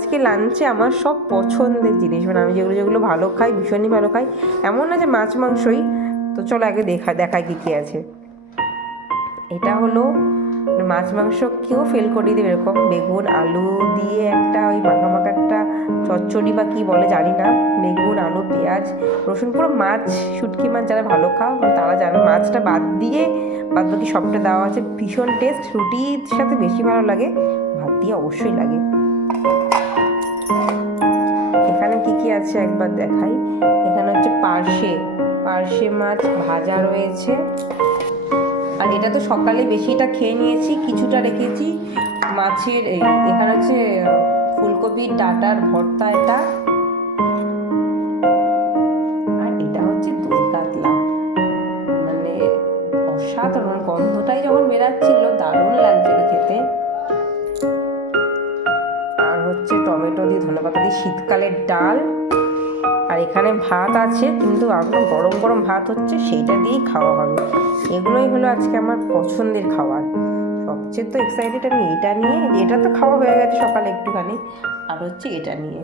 আজকে লাঞ্চে আমার সব পছন্দের জিনিস, মানে আমি যেগুলো যেগুলো ভালো খাই, ভীষণই ভালো খাই, এমন না যে মাছ মাংসই। তো চলো আগে দেখায় কী কী আছে। এটা হলো মাছ মাংস কেউ ফেল করিয়ে দেবে এরকম বেগুন আলু দিয়ে একটা ওই মাখা মাখা একটা চচ্চড়ি বা কী বলে জানি না, বেগুন আলু পেঁয়াজ রসুন, পুরো মাছ শুটকি মাছ যারা ভালো খাও তারা জানে, মাছটা বাদ দিয়ে বাদ বাকি সবটা দেওয়া আছে। ভীষণ টেস্ট, রুটির সাথে বেশি ভালো লাগে, ভাত দিয়ে অবশ্যই লাগে। এখানে কি কি আছে একবার দেখাই। এখানে হচ্ছে পার্শে মাছ ভাজা রয়েছে, আর এটা তো সকালে বেশিটা খেয়ে নিয়েছি, কিছুটা রেখেছি মাছের। এখানে হচ্ছে ফুলকপির ডাঁটার ভর্তা এটা, আর এটা হচ্ছে দই কাতলা, মানে অসাধারণ, গন্ধটাই যখন বেরাচ্ছিল দারুণ লাগছিল খেতে। আর হচ্ছে টমেটো দিয়ে ধনেপাতা দিয়ে শীতকালের ডাল, আর এখানে ভাত আছে, কিন্তু একদম গরম গরম ভাত হচ্ছে, সেইটা দিয়েই খাওয়া হবে। এগুলোই হলো আজকে আমার পছন্দের খাবার। সবচেয়ে তো এক্সাইটেড আমি এটা নিয়ে, এটা তো খাওয়া হয়ে গেছে সকালে একটুখানি, আর হচ্ছে এটা নিয়ে।